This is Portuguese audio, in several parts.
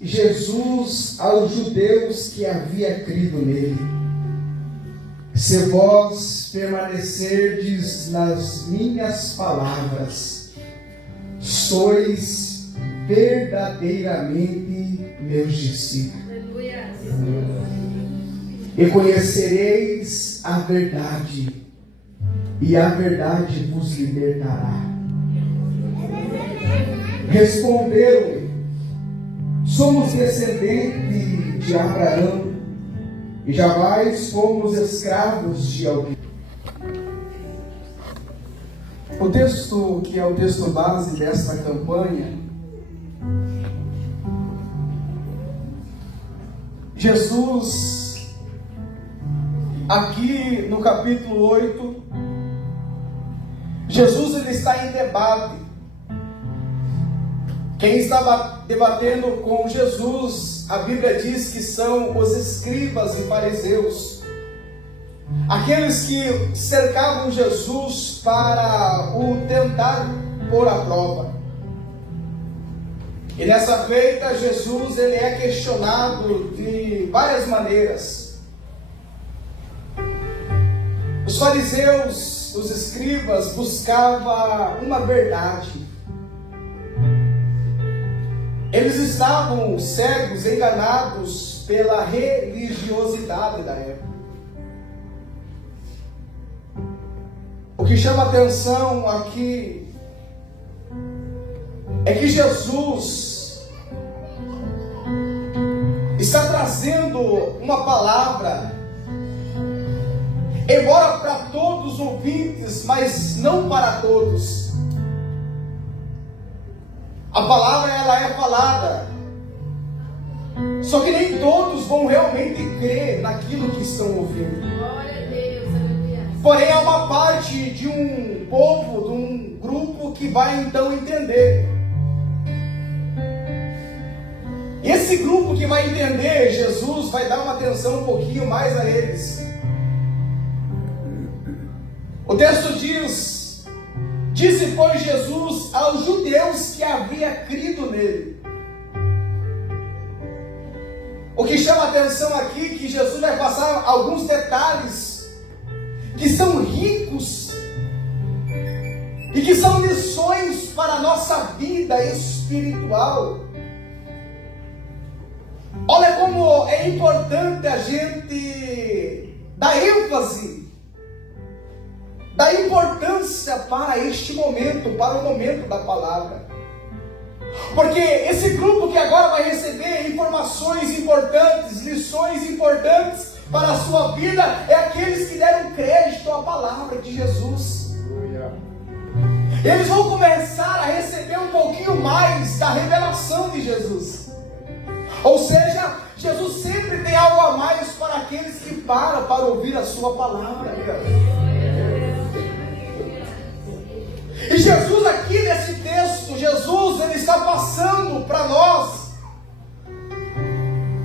Jesus aos judeus que havia crido nele: se vós permanecerdes nas minhas palavras, sois verdadeiramente meus discípulos. E conhecereis a verdade, e a verdade vos libertará. Responderam-lhe: somos descendentes de Abraão, e jamais fomos escravos de alguém. O texto que é o texto base desta campanha, Jesus, aqui no capítulo 8, Jesus ele está em debate. Quem estava debatendo com Jesus, a Bíblia diz que são os escribas e fariseus, aqueles que cercavam Jesus para o tentar pôr à prova. E nessa feita, Jesus ele é questionado de várias maneiras. Os fariseus, os escribas, buscavam uma verdade. Eles estavam cegos, enganados pela religiosidade da época. O que chama atenção aqui é que Jesus está trazendo uma palavra, embora para todos os ouvintes, mas não para todos. A palavra ela é falada, só que nem todos vão realmente crer naquilo que estão ouvindo. Glória a Deus, aleluia. Porém, há uma parte de um povo, de um grupo que vai então entender. E esse grupo que vai entender, Jesus vai dar uma atenção um pouquinho mais a eles. O texto diz: disse, pois, Jesus aos judeus que havia crido nele. O que chama a atenção aqui é que Jesus vai passar alguns detalhes que são ricos e que são lições para a nossa vida espiritual. Olha como é importante a gente dar ênfase, da importância para este momento, para o momento da palavra. Porque esse grupo que agora vai receber informações importantes, lições importantes para a sua vida, é aqueles que deram crédito à palavra de Jesus. Eles vão começar a receber um pouquinho mais da revelação de Jesus. Ou seja, Jesus sempre tem algo a mais para aqueles que param para ouvir a sua palavra. E Jesus aqui nesse texto, Jesus ele está passando para nós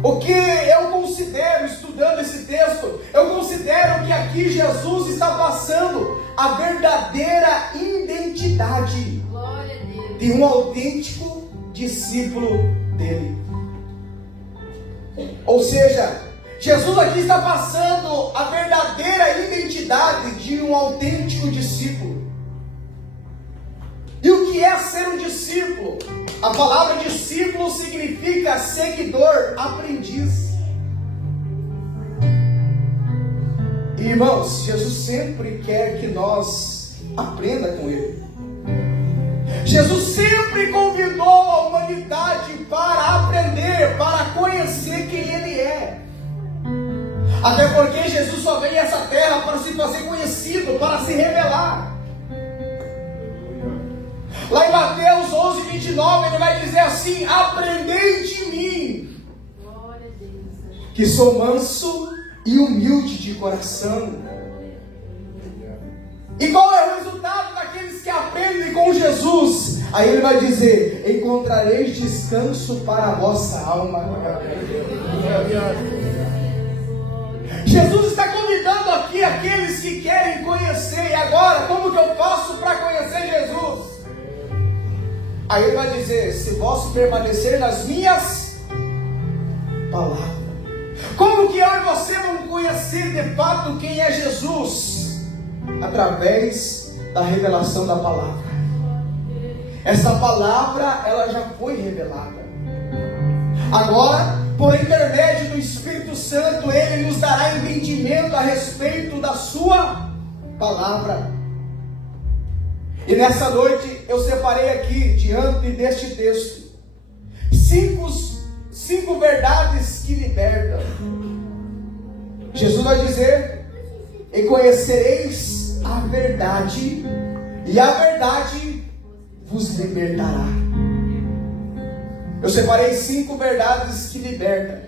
o que eu considero, estudando esse texto, eu considero que aqui Jesus está passando a verdadeira identidade de um autêntico discípulo dele. Ou seja, Jesus aqui está passando a verdadeira identidade de um autêntico discípulo. E o que é ser um discípulo? A palavra discípulo significa seguidor, aprendiz. E, irmãos, Jesus sempre quer que nós aprendamos com Ele. Jesus sempre convidou a humanidade para aprender, para conhecer quem Ele é. Até porque Jesus só veio a essa terra para se fazer conhecido, para se revelar. Lá em Mateus 11, 29, ele vai dizer assim: aprendei de mim, que sou manso e humilde de coração. E qual é o resultado daqueles que aprendem com Jesus? Aí ele vai dizer: encontrareis descanso para a vossa alma. Jesus está convidando aqui aqueles que querem conhecer. E agora, como que eu faço para conhecer Jesus? Aí ele vai dizer: se vós permanecer nas minhas palavras. Como que eu e você vamos conhecer de fato quem é Jesus? Através da revelação da palavra. Essa palavra, ela já foi revelada. Agora, por intermédio do Espírito Santo, Ele nos dará entendimento a respeito da sua palavra. E nessa noite, eu separei aqui, diante deste texto, cinco verdades que libertam. Jesus vai dizer: e conhecereis a verdade, e a verdade vos libertará. Eu separei 5 verdades que libertam.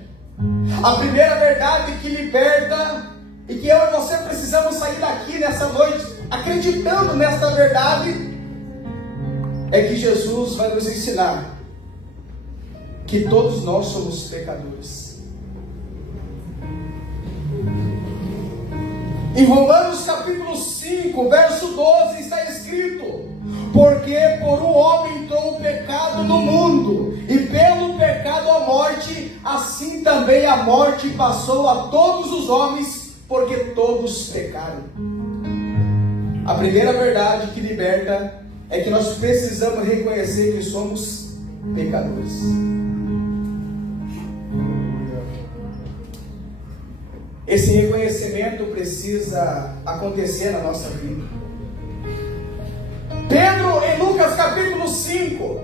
A primeira verdade que liberta, e que eu e você precisamos sair daqui nessa noite acreditando nesta verdade, é que Jesus vai nos ensinar que todos nós somos pecadores. Em Romanos capítulo 5, verso 12 está escrito: porque por um homem entrou o pecado no mundo, e pelo pecado a morte, assim também a morte passou a todos os homens, porque todos pecaram. A primeira verdade que liberta é que nós precisamos reconhecer que somos pecadores. Esse reconhecimento precisa acontecer na nossa vida. Pedro, em Lucas capítulo 5,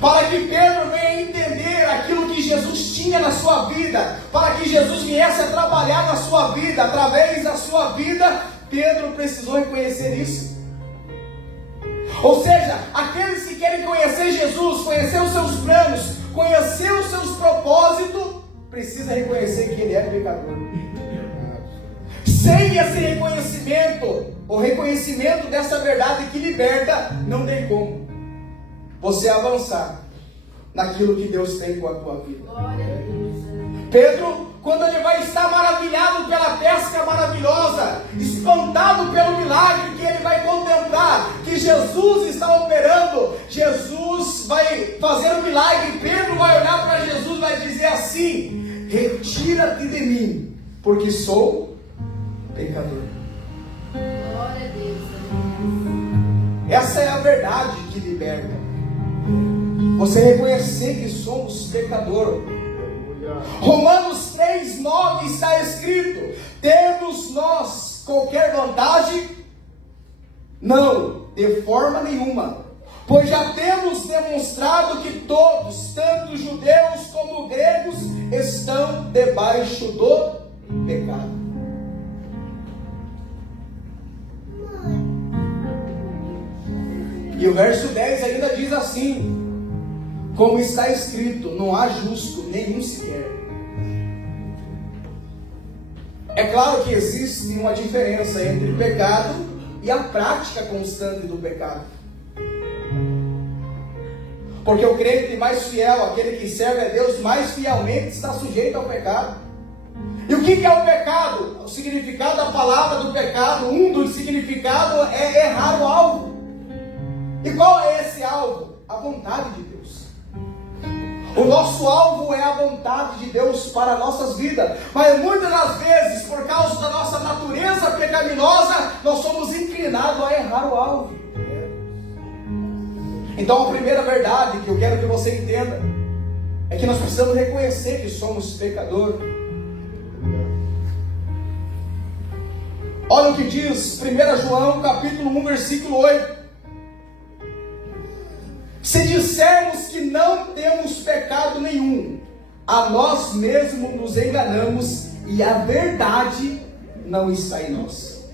para que Pedro venha entender aquilo que Jesus tinha na sua vida, para que Jesus viesse a trabalhar na sua vida, através da sua vida, Pedro precisou reconhecer isso. Ou seja, aqueles que querem conhecer Jesus, conhecer os seus planos, conhecer os seus propósitos, precisa reconhecer que ele é pecador. Sem esse reconhecimento, o reconhecimento dessa verdade que liberta, não tem como você avançar naquilo que Deus tem com a tua vida. Pedro, quando ele vai estar maravilhado pela pesca maravilhosa, espantado pelo milagre que ele vai contemplar, que Jesus está operando, Jesus vai fazer um milagre, Pedro vai olhar para Jesus e vai dizer assim: retira-te de mim, porque sou pecador. Glória a Deus. Essa é a verdade que liberta. Você reconhecer que somos pecador. Romanos 3:9 está escrito: temos nós qualquer vantagem? Não, de forma nenhuma, pois já temos demonstrado que todos, tanto judeus como gregos, estão debaixo do pecado. E o verso 10 ainda diz assim: como está escrito, não há justo nenhum sequer. É claro que existe uma diferença entre o pecado e a prática constante do pecado. Porque o crente mais fiel, aquele que serve a Deus mais fielmente, está sujeito ao pecado. E o que é o pecado? O significado da palavra do pecado, um dos significados é errar o alvo. E qual é esse alvo? A vontade de Deus. O nosso alvo é a vontade de Deus para nossas vidas. Mas muitas das vezes, por causa da nossa natureza pecaminosa, nós somos inclinados a errar o alvo. Então a primeira verdade que eu quero que você entenda é que nós precisamos reconhecer que somos pecadores. Olha o que diz 1 João capítulo 1, versículo 8. Se dissermos que não temos pecado nenhum, a nós mesmos nos enganamos e a verdade não está em nós.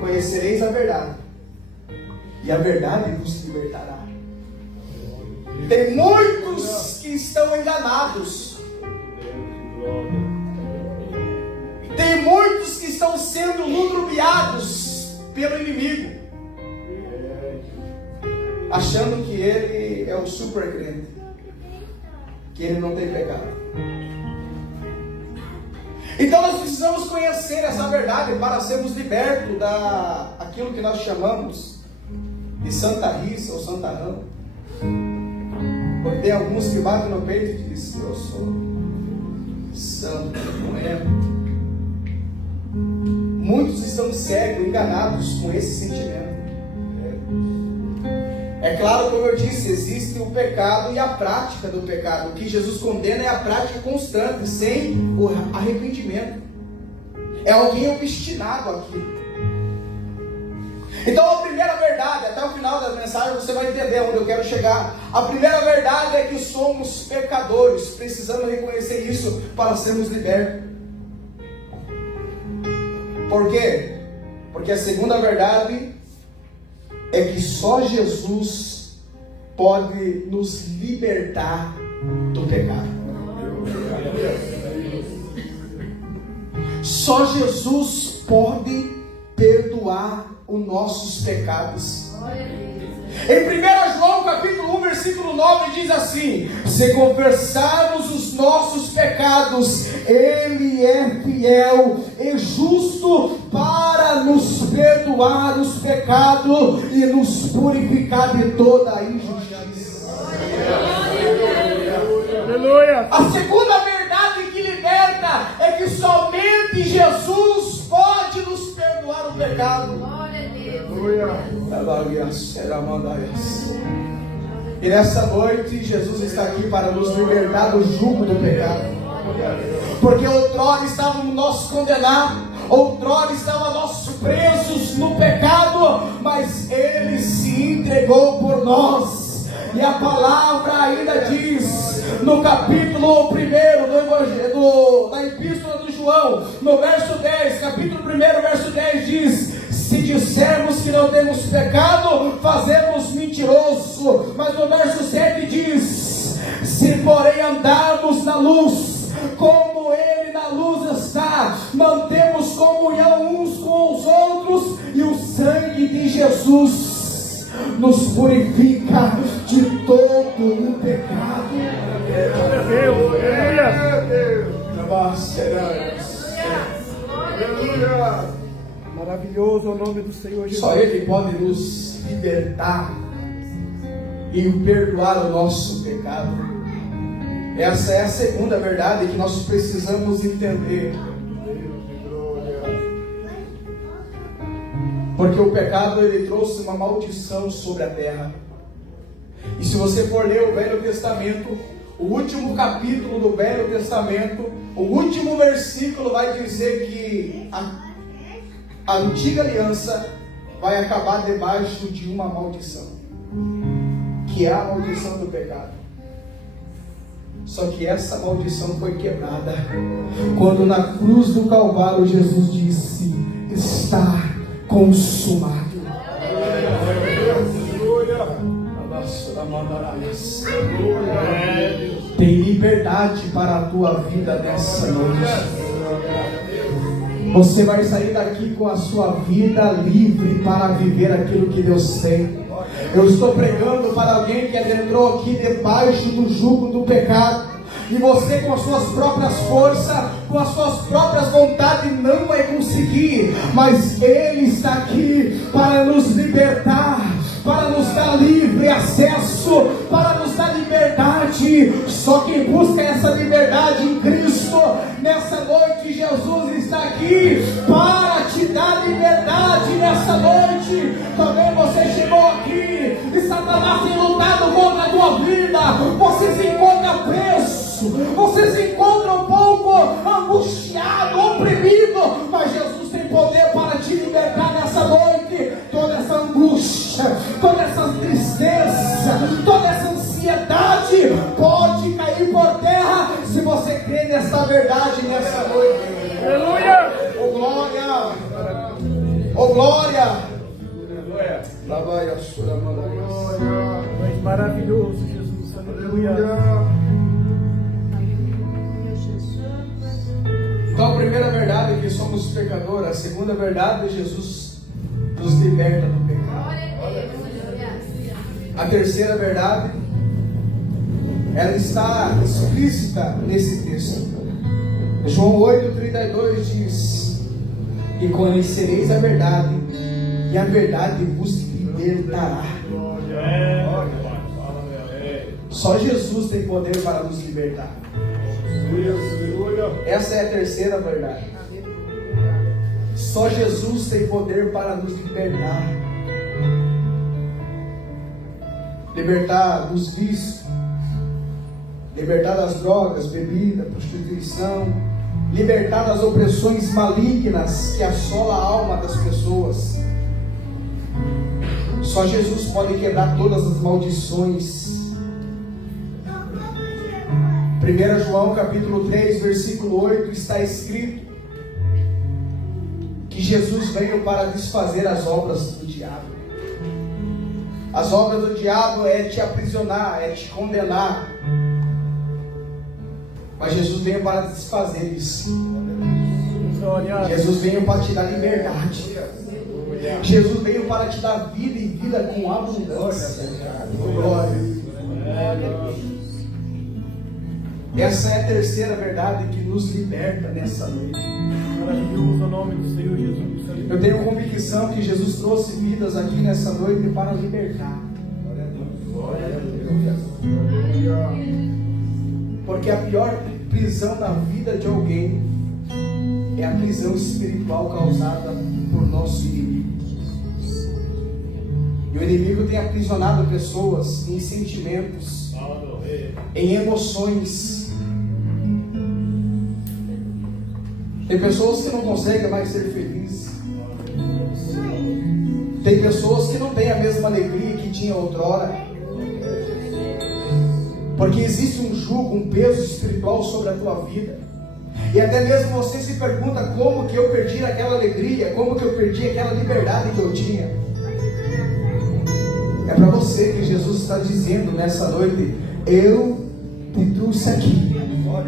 Conhecereis a verdade, e a verdade vos libertará. Tem muitos que estão enganados. Tem muitos que estão sendo ludibriados pelo inimigo, achando que ele é o super crente, que ele não tem pecado. Então nós precisamos conhecer essa verdade para sermos libertos daquilo que nós chamamos de Santa Rita ou Santarão. Porque tem alguns que batem no peito e dizem: eu sou santo, não é? Muitos estão cegos, enganados com esse sentimento. É claro, como eu disse, existe o pecado e a prática do pecado. O que Jesus condena é a prática constante, sem o arrependimento. É alguém obstinado aqui. Então a primeira verdade, até o final da mensagem você vai entender onde eu quero chegar. A primeira verdade é que somos pecadores, precisamos reconhecer isso para sermos libertos. Por quê? Porque a segunda verdade é que só Jesus pode nos libertar do pecado. Só Jesus pode perdoar os nossos pecados. Em 1 João capítulo 1 versículo 9 diz assim: se confessarmos os nossos pecados, Ele é fiel e justo para nos perdoar os pecados e nos purificar de toda a injustiça. Aleluia. A segunda verdade que liberta é que somente Jesus pode nos perdoar o pecado. E nessa noite Jesus está aqui para nos libertar do jugo do pecado. Porque outrora estávamos nós condenados, outrora estávamos nós presos no pecado, mas Ele se entregou por nós. E a palavra ainda diz, no capítulo 1 da Epístola do João, no verso 10, capítulo 1, verso 10 diz: se dissermos que não temos pecado, fazemos mentiroso. Mas no verso 7 diz: se porém andarmos na luz, como Ele na luz está, mantemos comunhão uns com os outros, e o sangue de Jesus nos purifica de todo o pecado. Maravilhoso é o nome do Senhor Jesus. Só Ele pode nos libertar e perdoar o nosso pecado. Essa é a segunda verdade que nós precisamos entender. Porque o pecado, ele trouxe uma maldição sobre a terra. E se você for ler o Velho Testamento, o último capítulo do Velho Testamento, o último versículo vai dizer que a antiga aliança vai acabar debaixo de uma maldição, que é a maldição do pecado. Só que essa maldição foi quebrada quando na cruz do Calvário Jesus disse: está consumado. Tem liberdade para a tua vida nessa noite. Você vai sair daqui com a sua vida livre para viver aquilo que Deus tem. Eu estou pregando para alguém que adentrou aqui debaixo do jugo do pecado. E você, com as suas próprias forças, com as suas próprias vontades, não vai conseguir. Mas Ele está aqui para nos libertar, para nos dar livre acesso, para nos dar liberdade. Só quem busca essa liberdade em Cristo, nessa noite Jesus está aqui para te dar liberdade nessa noite. Também você chegou aqui e Satanás tem lutado contra a tua vida. Você se encontra preso, você se encontra um pouco angustiado, oprimido, mas Jesus tem poder para te libertar nessa noite. Toda essa angústia, toda essa tristeza, toda essa ansiedade pode cair por terra se você crê nessa verdade nessa noite. Aleluia! Oh glória! Oh glória! Maravilhoso, Jesus. Aleluia. Então a primeira verdade é que somos pecadores. A segunda verdade é que Jesus nos liberta do pecado. A terceira verdade, ela está explícita nesse texto. João 8,32 diz: e conhecereis a verdade, e a verdade vos libertará. Só Jesus tem poder para nos libertar. Essa é a terceira verdade. Só Jesus tem poder para nos libertar. Libertar dos vícios, libertar das drogas, bebida, prostituição, libertar das opressões malignas que assolam a alma das pessoas. Só Jesus pode quebrar todas as maldições. 1 João capítulo 3, versículo 8 está escrito que Jesus veio para desfazer as obras do diabo. As obras do diabo é te aprisionar, é te condenar. Mas Jesus veio para desfazer isso. Jesus veio para te dar liberdade. Jesus veio para te dar vida e vida com abundância. Glória. Essa é a terceira verdade que nos liberta nessa noite. Maravilhoso o nome do Senhor Jesus. Eu tenho convicção que Jesus trouxe vidas aqui nessa noite para libertar. Porque a pior prisão da vida de alguém é a prisão espiritual causada por nosso inimigo. E o inimigo tem aprisionado pessoas em sentimentos, em emoções. Tem pessoas que não conseguem mais ser felizes. Tem pessoas que não têm a mesma alegria que tinha outrora. Porque existe um jugo, um peso espiritual sobre a tua vida. E até mesmo você se pergunta como que eu perdi aquela alegria, como que eu perdi aquela liberdade que eu tinha. É para você que Jesus está dizendo nessa noite: eu te trouxe aqui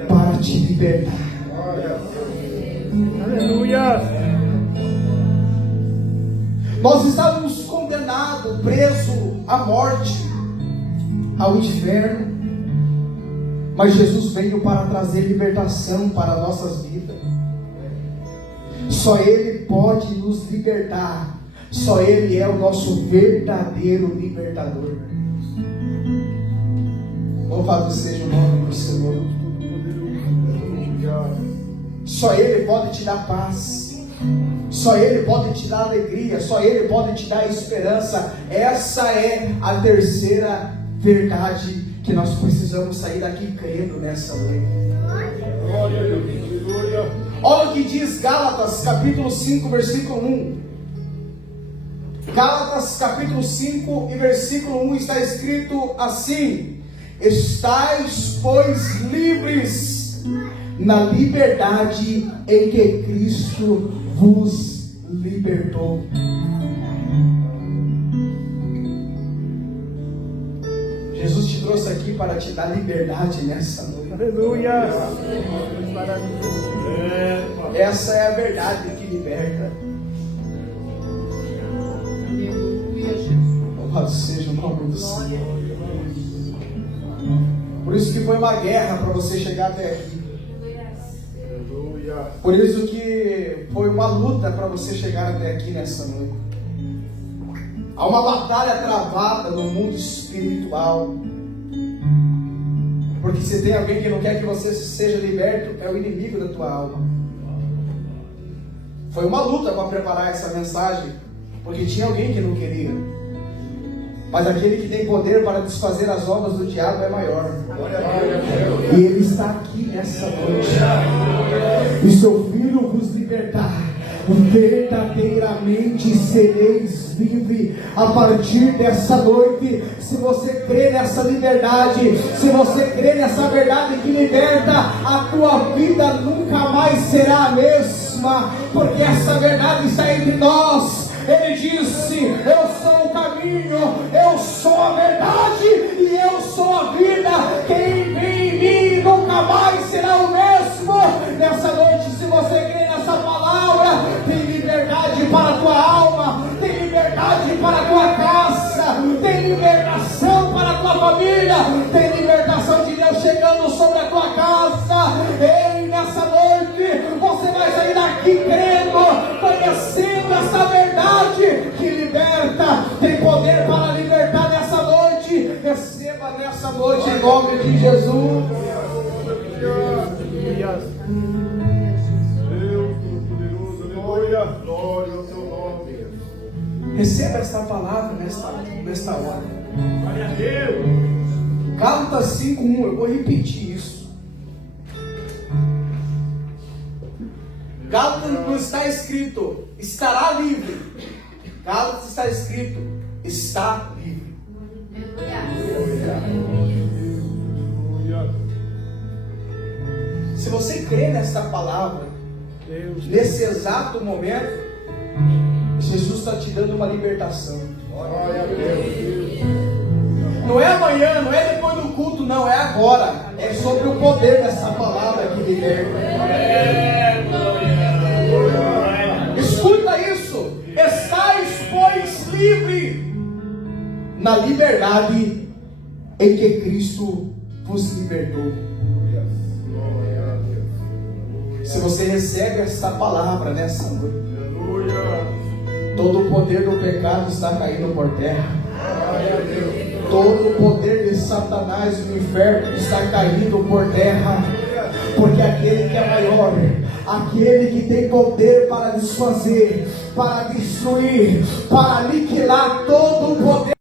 para te libertar. Aleluia. Nós estávamos condenados, presos à morte, ao inferno. Mas Jesus veio para trazer libertação para nossas vidas. Só Ele pode nos libertar. Só Ele é o nosso verdadeiro libertador. Louvado seja o nome do Senhor. Só Ele pode te dar paz. Só Ele pode te dar alegria. Só Ele pode te dar esperança. Essa é a terceira verdade que nós precisamos sair daqui crendo nessa noite. Olha o que diz Gálatas capítulo 5, versículo 1. Gálatas capítulo 5 e versículo 1 está escrito assim: estais, pois, livres na liberdade em que Cristo vos libertou. Jesus te trouxe aqui para te dar liberdade nessa noite. Aleluia. Essa é a verdade que liberta. Louvado seja o nome do Senhor. Por isso que foi uma guerra para você chegar até aqui. Por isso que foi uma luta para você chegar até aqui nessa noite. Há uma batalha travada no mundo espiritual. Porque se tem alguém que não quer que você seja liberto, é o inimigo da tua alma. Foi uma luta para preparar essa mensagem, porque tinha alguém que não queria. Mas aquele que tem poder para desfazer as obras do diabo é maior. E Ele está aqui nessa noite. E seu Filho vos libertar, verdadeiramente sereis livres a partir dessa noite. Se você crê nessa liberdade, se você crê nessa verdade que liberta, a tua vida nunca mais será a mesma, porque essa verdade está entre nós. Ele disse: eu sou o caminho, eu sou a verdade e eu sou a vida. Quem vem em mim nunca mais será o mesmo. Nessa noite, se você crê nessa palavra, tem liberdade para a tua alma, tem liberdade para a tua casa, tem libertação para a tua família, tem libertação de Deus chegando sobre a tua casa. Ei, nessa noite, você vai sair daqui crendo, conhecendo essa verdade que liberta, tem poder para libertar nessa noite. Receba Receba nessa noite em nome de Jesus. Aleluia. Deus Todo-Poderoso, aleluia. Glória ao teu nome. Receba esta palavra nesta hora. Glória a Deus. Gálatas 5:1, eu vou repetir isso. Gálatas não está escrito, estará livre. Gálatas está escrito, está livre. Aleluia. Se você crê nesta palavra, Deus. nesse exato momento, Jesus está te dando uma libertação. Glória a Deus. Não é amanhã, não é depois do culto, não, é agora. É sobre o poder dessa palavra que liberta. Escuta isso. Estais, pois, livre na liberdade em que Cristo vos libertou. Glória a Deus. Se você recebe essa palavra nessa noite, Aleluia. todo o poder do pecado está caindo por terra. Glória a Deus. Todo o poder de Satanás e do inferno está caindo por terra. Porque aquele que é maior, aquele que tem poder para desfazer, para destruir, para aniquilar todo o poder